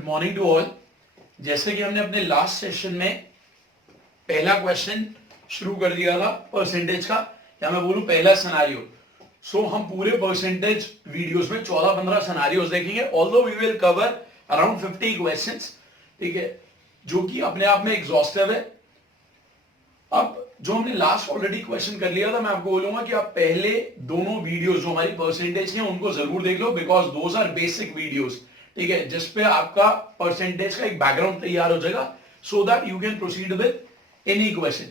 Good morning to all. जैसे कि हमने अपने लास्ट सेशन में पहला क्वेश्चन शुरू कर दिया था परसेंटेज का, या मैं बोलूं पहला सिनेरियो। सो हम पूरे परसेंटेज वीडियोस में 14-15 सिनेरियोस देखेंगे, although we will cover around 50 questions, ठीक है, जो कि अपने आप में एग्जॉस्टिव है। अब जो हमने लास्ट ऑलरेडी क्वेश्चन कर लिया था, मैं आपको बोलूंगा कि आप पहले दोनों वीडियोस जो हमारी परसेंटेज के उनको जरूर देख लो, because those are basic videos, ठीक है, जिसपे आपका परसेंटेज का एक बैकग्राउंड तैयार हो जाएगा, so that you can proceed with any question.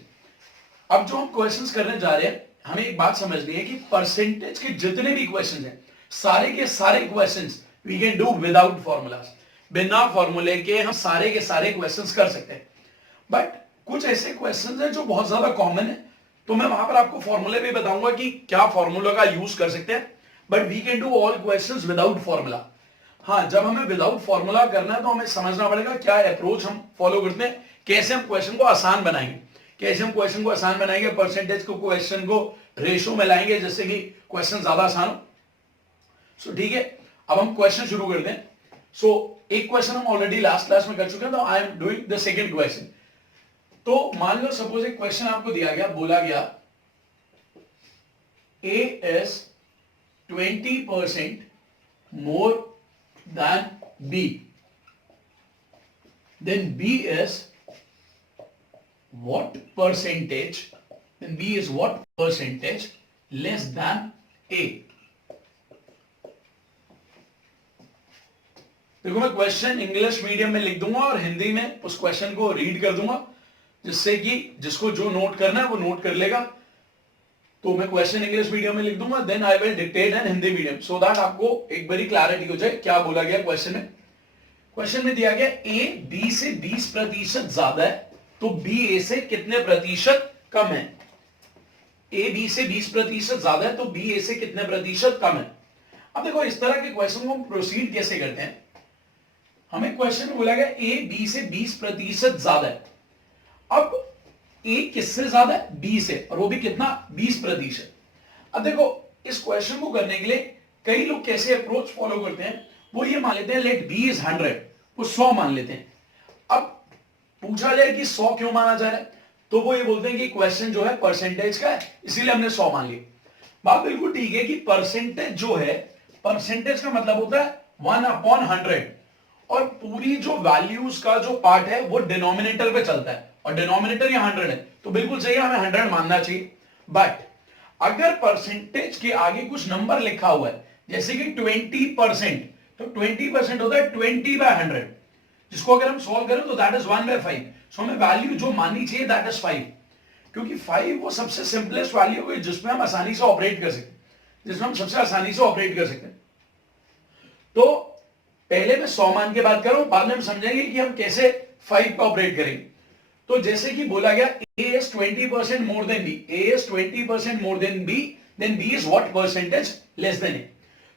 अब जो हम क्वेश्चंस करने जा रहे हैं, हमें एक बात समझनी है कि परसेंटेज के जितने भी क्वेश्चंस हैं, सारे के सारे questions we can do without formulas. बिना फॉर्मूले के हम सारे के सारे क्वेश्चंस कर सकते हैं, बट कुछ ऐसे क्वेश्चंस हैं जो बहुत ज्यादा कॉमन है, तो मैं वहां पर आपको फॉर्मूले भी बताऊंगा कि क्या फॉर्मूला का यूज कर सकते हैं, but we can do all questions without formula. हाँ, जब हमें विदाउट फॉर्मूला करना है तो हमें समझना पड़ेगा क्या अप्रोच हम फॉलो करते हैं, कैसे हम क्वेश्चन को आसान बनाएंगे, कैसे हम क्वेश्चन को आसान बनाएंगे, परसेंटेज को क्वेश्चन को रेशो में लाएंगे जिससे कि क्वेश्चन ज्यादा आसान हो। सो ठीक है, अब हम क्वेश्चन शुरू करते हैं। सो एक क्वेश्चन हम ऑलरेडी लास्ट क्लास में कर चुके हैं, तो I am doing the second question. तो मान लो सपोज एक क्वेश्चन आपको दिया गया, बोला गया A is 20% more than B, then B is what percentage, then B is what percentage less than A। देखो, मैं क्वेश्चन इंग्लिश मीडियम में लिख दूंगा और हिंदी में उस क्वेश्चन को रीड कर दूंगा, जिससे कि जिसको जो नोट करना है वो नोट कर लेगा। तो मैं क्वेश्चन इंग्लिश मीडियम में लिख दूंगा, then I will dictate in Hindi medium, so that आपको एक बड़ी क्लैरिटी हो जाए क्या बोला गया क्वेश्चन में। क्वेश्चन में दिया गया ए बी से 20% ज्यादा है, तो बी ए से कितने प्रतिशत कम है। ए बी से 20% ज्यादा है तो बी ए से कितने प्रतिशत कम है। अब देखो, इस तरह के क्वेश्चन को हम प्रोसीड कैसे करते हैं। हमें क्वेश्चन में बोला गया ए बी से 20% ज्यादा है। अब ए किससे ज्यादा है, बी से, और वो भी कितना, 20%। अब देखो, इस क्वेश्चन को करने के लिए कई लोग कैसे अप्रोच फॉलो करते हैं, वो ये मान लेते हैं लेट बी इज 100, वो 100 मान लेते हैं। अब पूछा जाए कि 100 क्यों माना जा रहा है, तो वो ये बोलते हैं कि क्वेश्चन जो है परसेंटेज का है, इसीलिए हमने 100 मान लिया। बात बिल्कुल ठीक है कि परसेंटेज जो है, परसेंटेज का मतलब होता है 1/100, और पूरी जो वैल्यूज का जो पार्ट है वो डिनोमिनेटर पे चलता है, और डिनोमिनेटर यहाँ 100 है, तो बिल्कुल सही है, हमें 100 मानना चाहिए। बट अगर परसेंटेज के आगे कुछ नंबर लिखा हुआ है, जैसे कि 20%, तो 20% होता है 20/100, जिसको अगर हम सॉल्व करें तो दैट इज 1/5। सो हमें वैल्यू जो माननी चाहिए दैट इज 5, क्योंकि 5 वो सबसे सिंपलेस्ट वैल्यू है जिसमें हम आसानी से ऑपरेट कर सकते हैं, जिसमें हम सबसे आसानी से ऑपरेट कर सकते हैं। तो पहले मैं 100 मान के बात कर रहा हूं, बाद में हम समझेंगे कि हम कैसे 5 पे ऑपरेट करेंगे। तो जैसे कि बोला गया A is 20% more than B, A is 20% more than B, then B is what percentage less than A।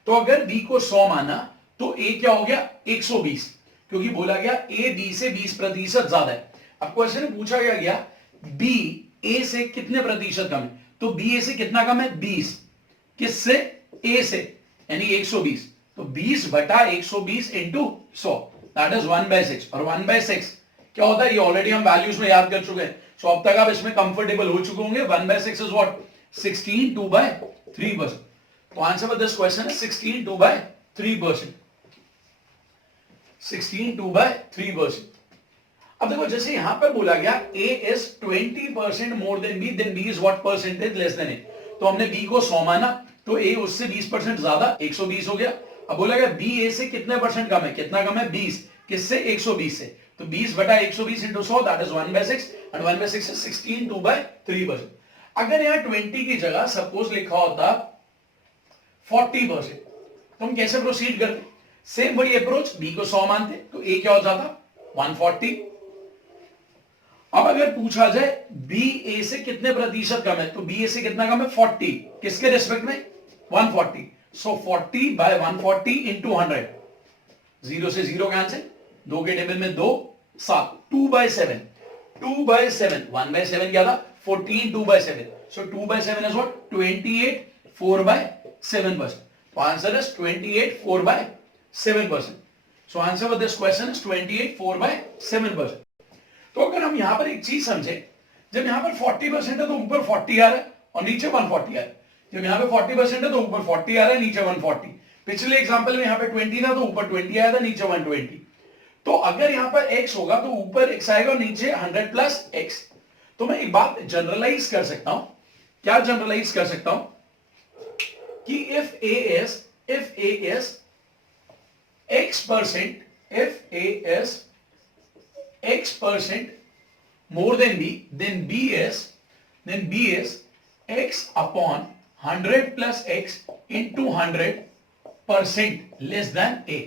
तो अगर B को 100 माना तो A क्या हो गया, 120, क्योंकि बोला गया A B से 20% ज्यादा है। अब क्वेश्चन में पूछा गया B A से कितने प्रतिशत कम है, तो B A से कितना कम है, 20, किससे, A से, यानी 120, तो 20/120 इंटू 100, दैट इज 1/6, और 1/6 क्या होता है, ये ऑलरेडी हम वैल्यूज में याद कर चुके हैं, सो अब तक आप इसमें कंफर्टेबल हो चुके होंगे। 1/6 इज व्हाट, 16 2/3%। तो आंसर फॉर दिस क्वेश्चन है 16 2/3%, 16 2/3%। अब देखो, जैसे यहां पर बोला गया A is 20% more than B, then B is what percentage less than A, तो हमने B को 100 माना, तो A उससे 20% ज्यादा, 120 हो गया। अब बोला गया B A से कितने परसेंट कम है, कितना कम है, 20, किससे, 120 से, तो 20/120 into 100 that is 1/6, and 1/6 is 16 2/3%। अगर यहाँ 20 की जगह सपोज लिखा होता 40%, तो हम कैसे प्रोसीड करते, सेम वही अप्रोच, B को 100 मानते तो A क्या हो जाता, 140। अब अगर पूछा जाए B A से कितने प्रतिशत कम है, तो B A से कितना कम है, 40, किसके रिस्पेक्ट में, 140, सो 40/140 इंटू 100, 0 से 0 कैंसिल, 2 के टेबल में 2 7, 2/7, 2/7, 1/7 क्या था, 14, 2/7, सो 2/7 इज व्हाट, 28 4/7%, तो answer is 28 4/7%। So answer for this question is 28 4/7%. तो अगर हम यहां पर एक चीज समझे, जब यहां पर 40% है तो ऊपर 40 आ रहा है और नीचे 140 आ रहा है. जब यहां पे 40% है तो ऊपर 40 आ रहा है, नीचे 140. पिछले एग्जांपल में यहां पे 20 था तो ऊपर 20 आया था, नीचे 120. तो अगर यहां पर x होगा तो ऊपर x आएगा और नीचे 100 प्लस x. तो मैं एक बात जनरलाइज कर सकता हूं. क्या जनरलाइज कर सकता हूं कि if a is x%, if a is x% more than b, then b is x upon 100 plus x into 100% less than a.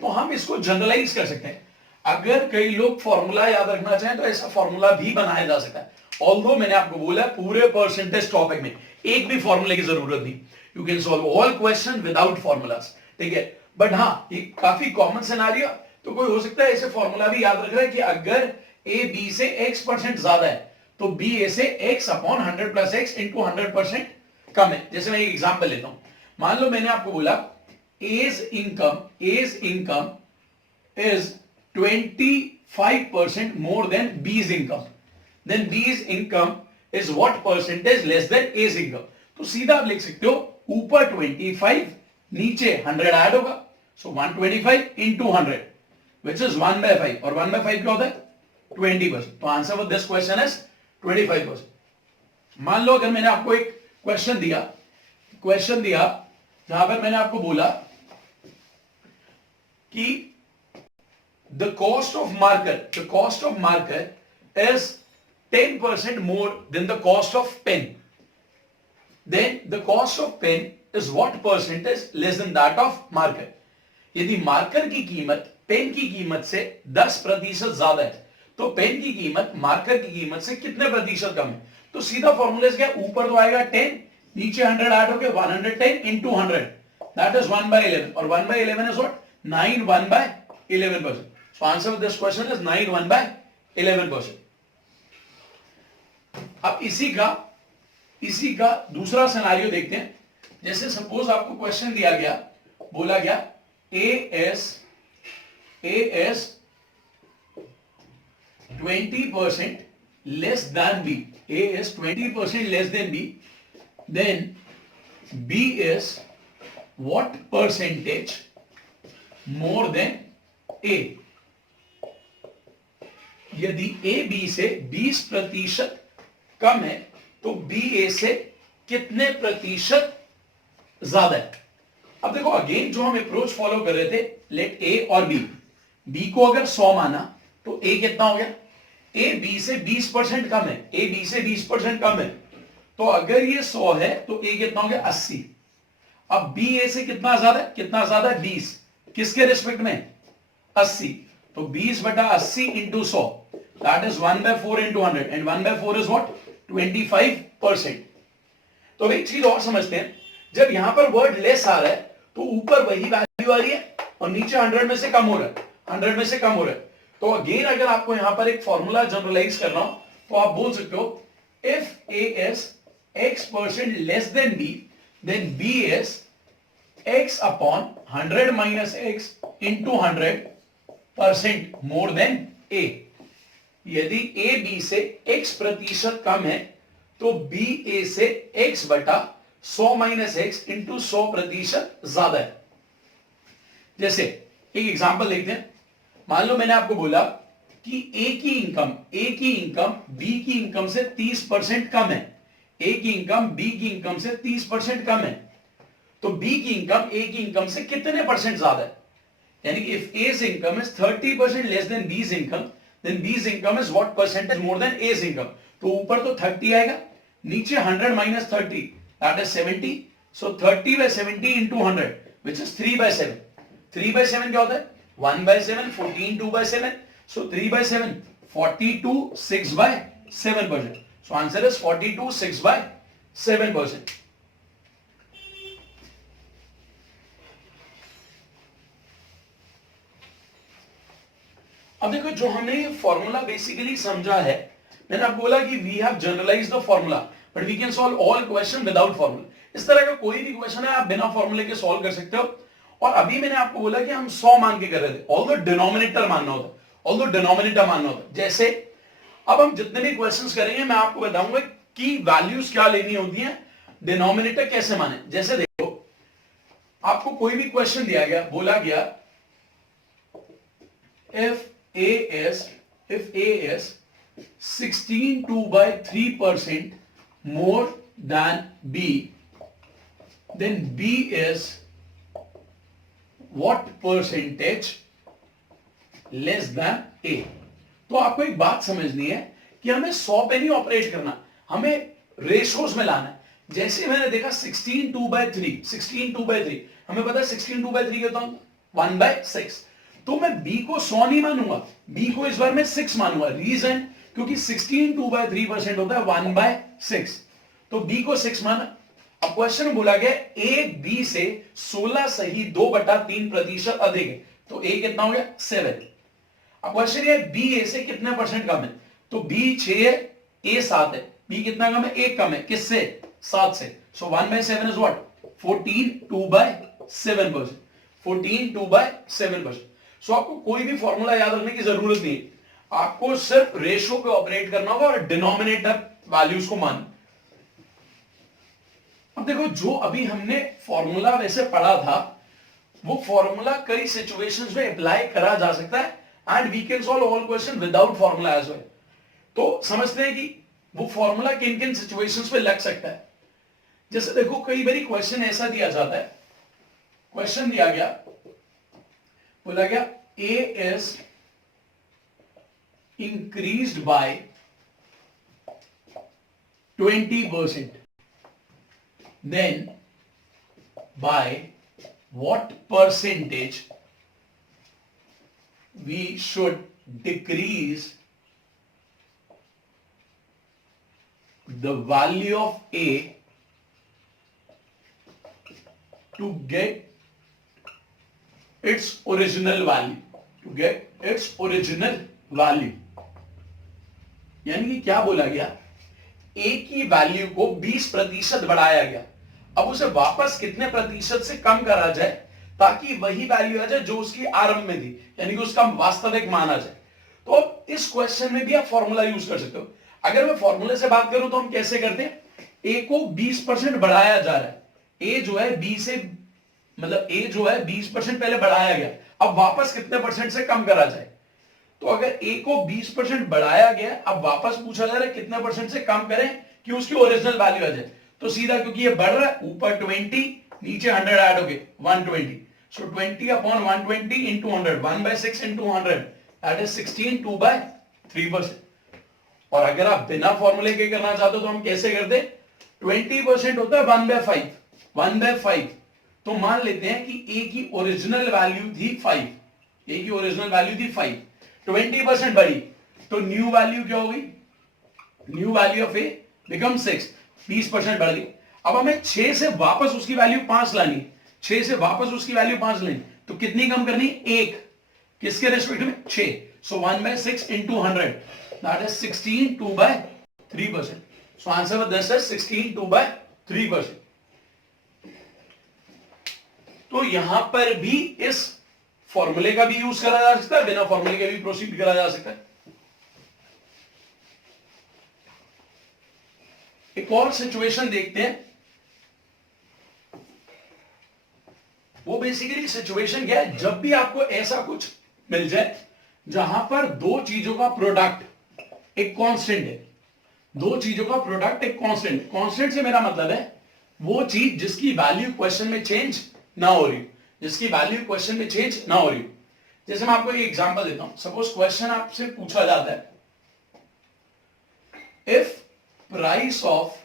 तो हम इसको जनरलाइज कर सकते हैं. अगर कई लोग फॉर्मूला याद रखना चाहें तो ऐसा फॉर्मूला भी बनाया जा सकता है. ऑल्दो मैंने आपको बोला पूरे परसेंटेज टॉपिक में एक भी फॉर्मूले की जरूरत नहीं. You can solve all question without formulas. ठीक है, बट हाँ ये काफी कॉमन सिनेरियो. तो कोई हो सकता है ऐसे फॉर्मूला भी याद रख रहा है कि अगर a b से x% ज्यादा है तो b a से x upon 100 plus x into 100% कम है. जैसे मैं एक एग्जांपल लेता हूं. मान लो मैंने आपको बोला A's income is 25% more than B's income. Then B's income is what percentage less than A's income? तो सीधा आप लिख सकते हो ऊपर 25 नीचे 100 ऐड होगा. So 125 into 100 which is 1/5 और 1/5 क्या होता है 20%. तो answer for this question is 25%. मान लो अगर मैंने आपको एक क्वेश्चन दिया जहां पर मैंने आपको बोला कि the cost of marker is 10% more than the cost of pen. Then the cost of pen is what percentage less than that of marker? यदि मार्कर की कीमत पेन की कीमत से 10% ज्यादा है तो पेन की कीमत मार्कर की कीमत से कितने प्रतिशत कम है. तो सीधा फॉर्मूला क्या, ऊपर तो आएगा 10 नीचे 100 ऐड होके 110 into 100 that is 1/11 और 1/11 is what 9 1/11%. So answer of this question is 9 1/11%. अब इसी का दूसरा सिनेरियो देखते हैं. जैसे सपोज आपको क्वेश्चन दिया गया, बोला गया A is 20% less than B. A is 20% less than B. Then B is what percentage more than A? यदि A B से 20% कम है तो B A से कितने प्रतिशत ज्यादा है. अब देखो अगेन जो हम अप्रोच फॉलो कर रहे थे, लेट A और B. B को अगर 100 माना तो A कितना हो गया, A B से 20% कम है. A B से 20% कम है तो अगर ये 100 है तो A कितना हो गया 80. अब B A से कितना ज्यादा है 20. किसके रिस्पेक्ट में 80. तो 20/80 into 100 that is 1/4 into 100 and 1/4 is what 25%. तो एक चीज और समझते हैं, जब यहां पर वर्ड लेस आ रहा है तो ऊपर वही वैल्यू आ रही है और नीचे 100 में से कम हो रहा है. तो अगेन अगर आपको यहां पर एक फॉर्मूला जनरलाइज करना हो तो आप बोल सकते हो if A is x% less than B then B is x upon 100 minus x into 100% more than A. यदि A B से x% कम है तो B A से x बटा 100 माइनस x इंटू 100% ज्यादा है. जैसे एक एग्जांपल देखते हैं. मान लो मैंने आपको बोला कि A की इनकम B की इनकम से 30% कम है. A की इनकम B की इनकम से 30% कम है तो B की इनकम A की इनकम से कितने परसेंट ज्यादा है. यानी कि if A's income is 30% less than B's income then B's income is what percentage more than A's income. तो ऊपर तो 30 आएगा, नीचे 100 minus 30 that is 70. So 30/70 into 100 which is 3/7. 3/7 क्या होता है 1/7, 14 2/7. So 3/7 42 6/7%. So answer is 42 6/7%. अब देखो जो हमने ये फॉर्मूला बेसिकली समझा है, मैंने आपको बोला कि we have generalised the formula but we can solve all question without formula. इस तरह का कोई भी क्वेश्चन है आप बिना फॉर्मूले के सॉल्व कर सकते हो. और अभी मैंने आपको बोला कि हम 100 मान के कर रहे थे, ऑल द डिनोमिनेटर मानना होता है, ऑल द डिनोमिनेटर मानना होता है। जैसे अब हम जितने भी क्वेश्चंस करेंगे मैं आपको बताऊंगा कि वैल्यूज क्या लेनी होती हैं, डिनोमिनेटर कैसे माने। जैसे देखो आपको कोई भी क्वेश्चन दिया गया, बोला गया if a is 16.2/3% more than b, then b is what percentage less than a। तो आपको एक बात समझनी है कि हमें 100 पे नहीं ऑपरेट करना, हमें रेशोज में लाना है। जैसे मैंने देखा 16/2/3, 16/2/3 हमें पता है 16/2/3 क्या होता है 1/6, तो मैं b को 100 नहीं मानूंगा, b को इस बार मैं 6 मानूंगा। रीजन क्योंकि 16/2/3% होता है 1/6, तो b को 6 माना। अब क्वेश्चन में बोला गया a b से 16 सही 2/3% अधिक है, तो a कितना हो गया 7। अब क्वेश्चन ये b a से कितने परसेंट कम है, तो b 6 है a 7 है, b कितना कम है 1 कम है, किससे 7 से। सो 1/7 इज व्हाट 14 2/7%, 14 2/7%। सो आपको कोई भी फॉर्मूला याद रखने की जरूरत नहीं है, आपको सिर्फ रेशो पे ऑपरेट करना होगा और डिनोमिनेटर वैल्यूज को मान। अब देखो जो अभी हमने फॉर्मूला वैसे पढ़ा था वो फॉर्मूला कई सिचुएशंस में अप्लाई करा जा सकता है and we can solve all question without formula as well. तो समझते हैं कि वो फॉर्मूला किन किन सिचुएशंस में लग सकता है। जैसे देखो कई बार क्वेश्चन ऐसा दिया जाता है, क्वेश्चन दिया गया, बोला गया a is increased by 20%, then by what percentage we should decrease the value of a to get its original value, to get its original value। यानी कि क्या बोला गया, a की वैल्यू को 20% बढ़ाया गया, अब उसे वापस कितने प्रतिशत से कम करा जाए ताकि वही वैल्यू आ जाए जो उसकी आरंभ में थी, यानी कि उसका वास्तविक मान आ जाए। तो अब इस क्वेश्चन में भी आप फॉर्मूला यूज कर सकते हो। अगर मैं फॉर्मूले से बात करूं तो हम कैसे करते हैं, a को 20% बढ़ाया जा रहा है, a जो है b से मतलब a जो है 20% पहले बढ़ाया गया, अब वापस कितने परसेंट से कम करा जाए। तो अगर a को 20% बढ़ाया गया, अब वापस पूछा जा रहा है कितने परसेंट से कम करें कि उसकी ओरिजिनल वैल्यू आ जाए, तो सीधा क्योंकि ये बढ़ रहा है ऊपर 20 नीचे 100 ऐड हो गए 120, सो 20/120 into 100, 1/6 into 100 दैट इज 16 2/3%। और अगर आप बिना फॉर्मूले के करना चाहते हो तो हम कैसे करते, 20% होता है 1/5, 1/5, तो मान लेते हैं कि a की ओरिजिनल वैल्यू थी 5, a की ओरिजिनल वैल्यू थी 5, 20% बढ़ी तो न्यू वैल्यू क्या होगी, new value of a become 6, 20% बढ़ गई। अब हमें 6 से वापस उसकी वैल्यू 5 लानी, 6 से वापस उसकी वैल्यू 5 लानी, तो कितनी कम करनी, 1, किसके रेस्पेक्ट में 6, सो 1/6 into 100 that is 16 2/3%। So answer of this is 16 2/3%। तो यहां पर भी इस फॉर्मूले का भी यूज करा जा सकता है, बिना फॉर्मूले के भी प्रोसीड करा जा सकता है। एक और सिचुएशन देखते हैं, वो बेसिकली सिचुएशन क्या है, जब भी आपको ऐसा कुछ मिल जाए जहां पर दो चीजों का प्रोडक्ट एक कांस्टेंट है, दो चीजों का प्रोडक्ट एक कांस्टेंट, कांस्टेंट से मेरा मतलब है वो चीज जिसकी वैल्यू क्वेश्चन में चेंज ना हो रही, जिसकी वैल्यू क्वेश्चन में चेंज ना हो रही। जैसे मैं आपको एक एग्जांपल देता हूं, सपोज क्वेश्चन आपसे पूछा जाता है if price of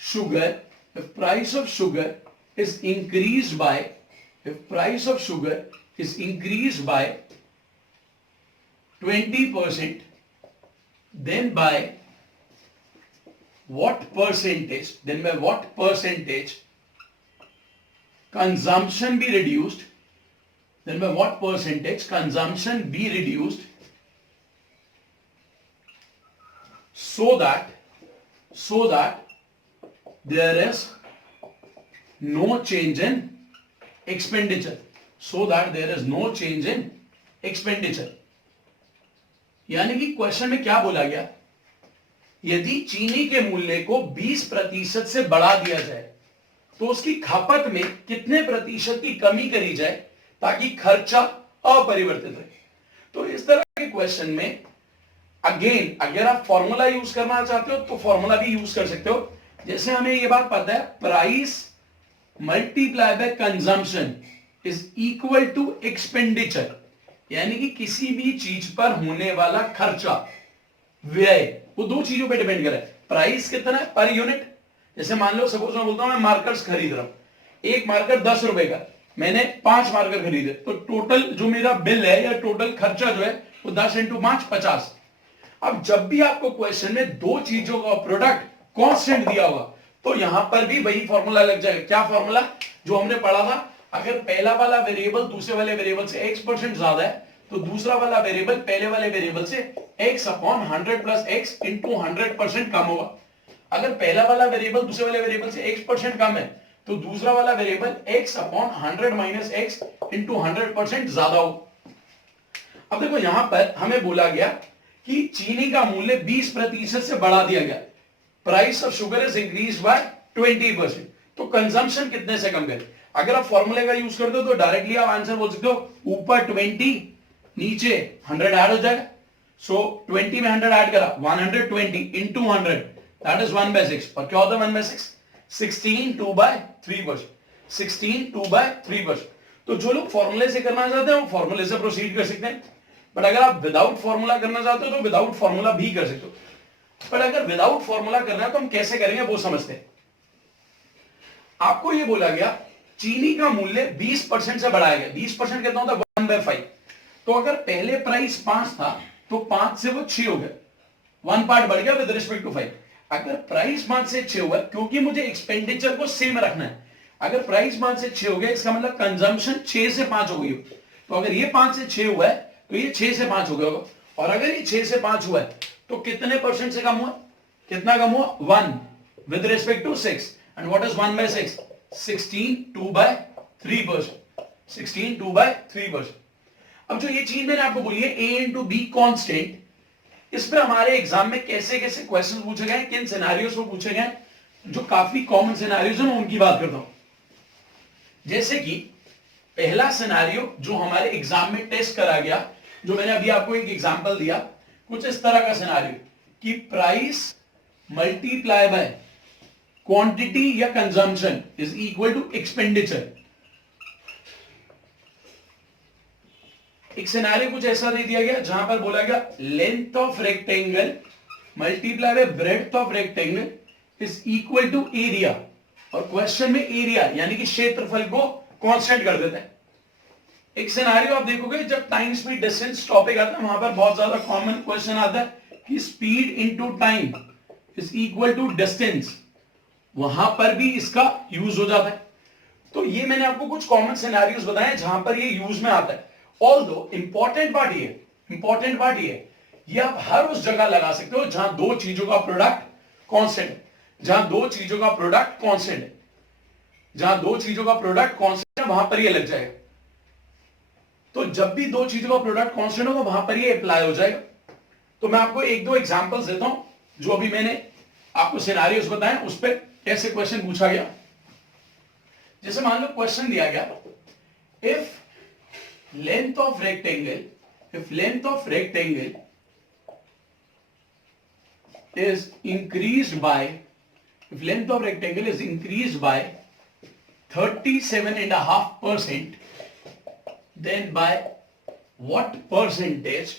sugar, if price of sugar is increased by, if price of sugar is increased by 20%, then by what percentage, then by what percentage consumption be reduced, then by what percentage consumption be reduced so that there is no change in expenditure, so that there is no change in expenditure. यानी कि question में क्या बोला गया, यदि चीनी के मूल्य को 20% से बढ़ा दिया जाए तो उसकी खपत में कितने प्रतिशत की कमी करी जाए ताकि खर्चा अपरिवर्तित रहे। तो इस तरह के क्वेश्चन में अगेन अगर आप फॉर्मूला यूज करना चाहते हो तो फॉर्मूला भी यूज कर सकते हो। जैसे हमें यह बात पता है, price multiply by consumption is equal to expenditure, यानी कि किसी भी चीज पर होने वाला खर्चा, व्यय, वो दो चीजों पे डिपेंड करे। प्राइस कितना है पर यूनिट, जैसे मान लो सपोज मैं बोलता हूं मैं मार्कर्स खरीद रहा हूं, एक मार्कर 10 रुपए का, मैंने 5 मार्कर खरीदे, तो टोटल जो मेरा बिल है या टोटल खर्चा जो है वो 10 इंटू 5 50। अब जब भी आपको क्वेश्चन में दो चीजों का प्रोडक्ट कांस्टेंट दिया होगा तो यहां पर भी वही फॉर्मूला लग जाएगा। क्या फॉर्मूला जो हमने पढ़ा था, अगर पहला वाला वेरिएबल दूसरे वाले वेरिएबल से x% ज्यादा है तो दूसरा वाला वेरिएबल पहले वाले वेरिएबल से x upon 100 plus x into 100% कम होगा। अगर पहला वाला वेरिएबल दूसरे वाले वेरिएबल से x% कम है तो दूसरा वाला variable x upon 100 minus x into 100% ज्यादा हो। अब देखो यहां पर हमें बोला गया कि चीनी का मूल्य 20% से बढ़ा दिया गया, price of sugar is increase by 20%, तो कंजम्पशन कितने से कम करें। अगर आप फॉर्मूले का यूज करते हो तो डायरेक्टली आप आंसर बोल सकते हो, ऊपर 20 नीचे 100 ऐड हो जाएगा। सो 20 में 100 ऐड करा 120 इंटू 100 दैट इज 1/6, और क्या होता है 1/6, 16 2/3%, 16 2/3%। तो जो लोग फॉर्मूले से करना चाहते हैं वो फॉर्मूले से प्रोसीड कर सकते हैं, बट अगर आप विदाउट फॉर्मूला करना चाहते हो तो विदाउट फॉर्मूला भी कर सकते हो। पर अगर विदाउट फॉर्मूला करना है तो हम कैसे करेंगे वो समझते हैं। आपको यह बोला गया चीनी का मूल्य 20% से बढ़ाया गया, 20% कितना होता है 1/5, तो अगर पहले प्राइस 5 था तो 5 से वो 6 हो गया, 1 पार्ट बढ़ गया विद रिस्पेक्ट टू 5। अगर प्राइस 5 से 6 हुआ, क्योंकि मुझे एक्सपेंडिचर को सेम रखना है, अगर प्राइस 5 से 6 हो गया इसका मतलब कंजम्पशन 6 से 5 हो गई, तो अगर ये 5 से 6 हुआ है तो ये 6 से 5 हो गया होगा, और अगर ये 6 से 5 हुआ है तो कितने परसेंट से कम हुआ, कितना कम हुआ 1 with respect to 6, and what is 1/6, 16 2/3%, 16 2/3%। अब जो ये चीज मैंने आपको बोली है a इंटू बी कॉन्स्टेंट, इस पर हमारे एग्जाम में कैसे कैसे क्वेश्चन पूछे गए, किन सिनेरियोस को पूछे गए, जो काफी कॉमन सिनेरियोस हैं उनकी बात करता हूं। जैसे कि पहला सिनेरियो जो हमारे एग्जाम में टेस्ट करा गया, जो मैंने अभी आपको एक एग्जांपल दिया, कुछ इस तरह का सिनेरियो कि प्राइस मल्टीप्लाई बाय क्वांटिटी या consumption is equal to expenditure. एक सिनेरियो कुछ ऐसा दे दिया गया जहां पर बोला गया length of rectangle multiply by breadth of rectangle is equal to area, और क्वेश्चन में एरिया यानी कि क्षेत्रफल को कांस्टेंट कर देते हैं। एक सिनेरियो आप देखोगे जब टाइम स्पीड डिस्टेंस टॉपिक आता है वहां पर बहुत ज्यादा कॉमन क्वेश्चन आता है कि speed into time is equal to distance, वहां पर भी इसका यूज हो जाता है। तो ये मैंने आपको कुछ कॉमन सिनेरियोस बताए जहां पर ये यूज में आता है। ऑल्दो इंपॉर्टेंट पार्ट ये आप हर उस जगह लगा सकते हो जहां दो चीजों का प्रोडक्ट कांस्टेंट है, जहां दो चीजों का प्रोडक्ट कांस्टेंट है, जहां दो चीजों का प्रोडक्ट कांस्टेंट है वहां पर ये लग जाएगा। तो जब भी दो चीजों का प्रोडक्ट कांस्टेंट होगा वहां पर ये अप्लाई हो जाएगा। तो मैं आपको एक दो एग्जांपल्स देता हूं जो अभी मैंने आपको सिनेरियोस बताए उस पर कैसे क्वेश्चन पूछा गया। जैसे मान लो क्वेश्चन दिया गया, if length of rectangle is increased by 37.5%, then by what percentage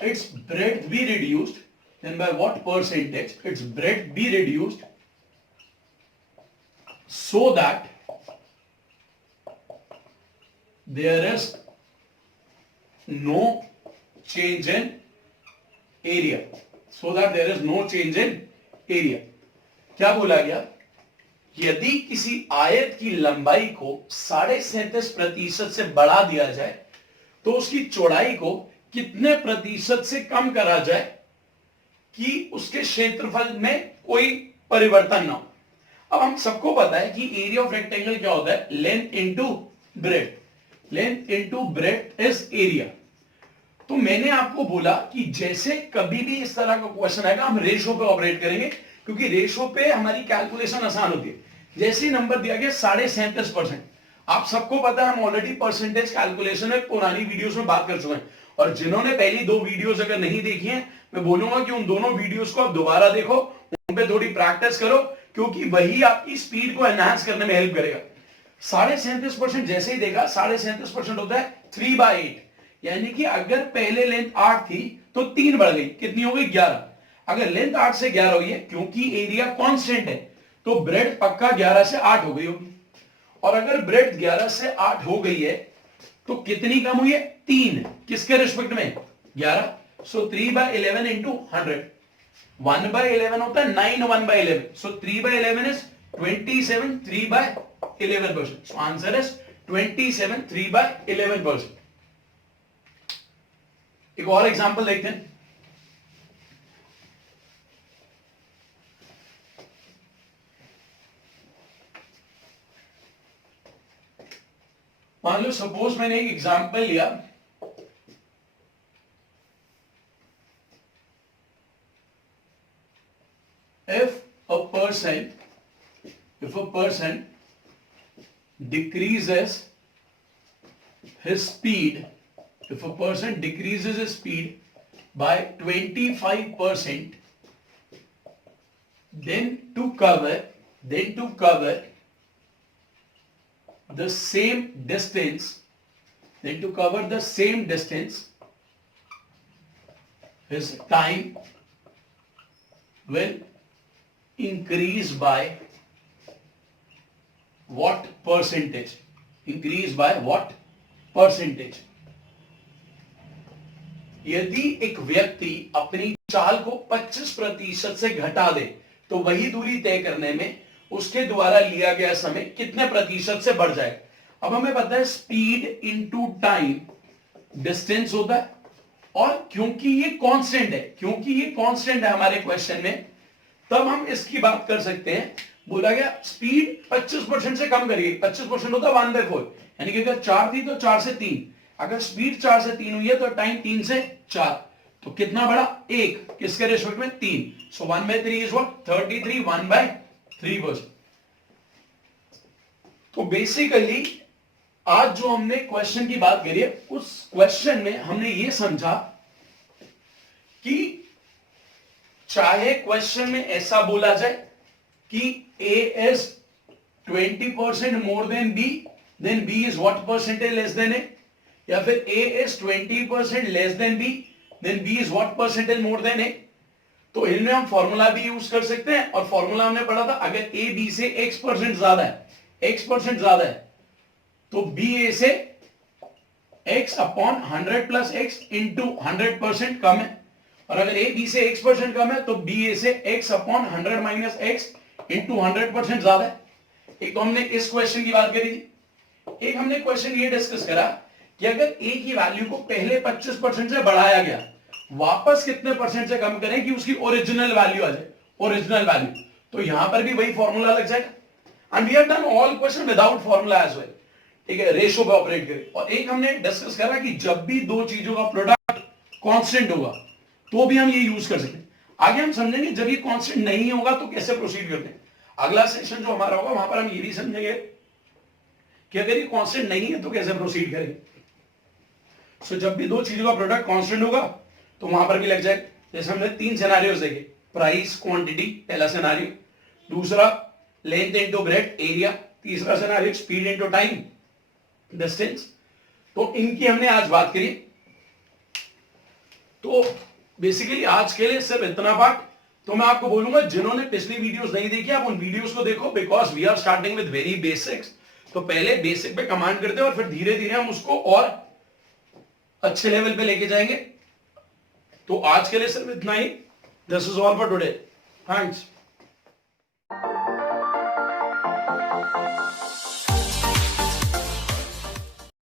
its breadth be reduced, so that there is no change in area, क्या बोला गया, यदि किसी आयत की लंबाई को 37.5% से बढ़ा दिया जाए तो उसकी चौड़ाई को कितने प्रतिशत से कम करा जाए कि उसके क्षेत्रफल में कोई परिवर्तन ना हो। अब हम सबको पता है कि एरिया ऑफ रेक्टेंगल क्या होता है, length into breadth, length into breadth is area. तो मैंने आपको बोला कि जैसे कभी भी इस तरह का क्वेश्चन आएगा हम रेशो पे ऑपरेट करेंगे, क्योंकि रेशो पे हमारी कैलकुलेशन आसान होती है। जैसे ही नंबर दिया गया 37.5%, आप सबको पता है हम ऑलरेडी परसेंटेज कैलकुलेशन में पुरानी वीडियोस में बात कर चुके हैं, और जिन्होंने पहली 2 वीडियोस अगर नहीं देखी हैं, मैं बोलूंगा कि उन दोनों वीडियोस को आप दोबारा देखो, उन पे थोड़ी प्रैक्टिस करो, क्योंकि वही आपकी स्पीड को एनहांस करने में हेल्प करेगा। 37.5% जैसे ही देखा, 37.5% होता है 3/8, यानी कि अगर पहले लेंथ 8 थी तो 3 बढ़ गई, कितनी हो गई 11। अगर लेंथ 8 से 11 हुई है, क्योंकि एरिया कांस्टेंट है, तो ब्रेड्थ पक्का 11 से 8 हो गई होगी। और अगर ब्रेड्थ 11 से 8 हो गई है तो कितनी कम हुई है, 3, किसके रिस्पेक्ट में, 11। सो 3/11 इंटू 100, 1/11 होता है 9 1/11, सो 3/11 इज 27 3/11%। So answer is 27 3/11%। एक और एग्जांपल देखते हैं। मान लो सपोज मैंने एक एग्जांपल लिया, if a person decreases his speed, if a person decreases his speed by 25%, then to cover the same distance, his time will increase by what percentage? Increase by what percentage? यदि एक व्यक्ति अपनी चाल को 25% से घटा दे तो वही दूरी तय करने में उसके द्वारा लिया गया समय कितने प्रतिशत से बढ़ जाए। अब हमें पता है स्पीड इनटू टाइम डिस्टेंस होता है, और क्योंकि ये कांस्टेंट है हमारे क्वेश्चन में, तब हम इसकी बात कर सकते हैं। बोला गया स्पीड 25% से कम करिए, 25% होता है 1/4, यानी कि अगर 4 थी तो 4 से 3, अगर स्पीड 4 से 3 हुई है तो टाइम 3 से 4, तो कितना बड़ा, 1, किसके रेस्पेक्ट में, 3। सो 1/3 इज व्हाट, 33, 1/3%। तो बेसिकली आज जो हमने क्वेश्चन की बात करी है, उस क्वेश्चन में हमने ये समझा कि चाहे क्वेश्चन में ऐसा बोला जाए कि A is 20% more than B, then B is what percentage less than A, या फिर A is 20% less than B, then B is what percentage more than A, तो इनमें हम फॉर्मूला भी यूज कर सकते हैं। और फॉर्मूला हमने पढ़ा था, अगर A B से X% ज्यादा है, तो B A से X upon 100 plus X into 100% कम है, और अगर A B से X% कम है तो B A से X upon 100 minus X into 100% ज्यादा है। एक तो हमने इस क्वेश्चन की बात करी थी, एक हमने क्वेश्चन ये डिस्कस करा कि अगर A की वैल्यू को पहले 25% से बढ़ाया गया, वापस कितने परसेंट से कम करें कि उसकी ओरिजिनल वैल्यू आ जाए, तो यहां पर भी वही फॉर्मूला लग जाएगा। And we have done all question without formula as well, ठीक है, रेशो पे ऑपरेट करें। और एक हमने डिस्कस करा कि जब भी दो चीजों का प्रोडक्ट कांस्टेंट होगा तो भी हम ये यूज कर सकते हैं। आगे हम समझेंगे जब ये कांस्टेंट नहीं होगा तो कैसे प्रोसीड करते हैं। अगला सेशन जो हमारा होगा वहां पर हम ये भी समझेंगे कि अगर ये कांस्टेंट नहीं है तो कैसे प्रोसीड करें। सो जब भी दो चीजों का प्रोडक्ट कांस्टेंट होगा तो वहां पर भी लग जाए। जैसे हमने 3 सिनेरियोस देखे, प्राइस क्वांटिटी पहला सिनेरियो, दूसरा लेंथ इनटू ब्रेड्थ एरिया, तीसरा scenario speed into time distance. तो इनकी हमने आज बात करी। तो बेसिकली आज के लिए सिर्फ इतना पार्ट। तो मैं आपको बोलूंगा जिन्होंने पिछली वीडियोस नहीं देखी आप उन वीडियोस को देखो, because we are starting with very basics. तो पहले बेसिक पे कमांड करते हैं और फिर धीरे धीरे हम उसको और अच्छे लेवल पे लेके जाएंगे। तो आज के लिए सिर्फ इतना ही। This is all for today. Thanks.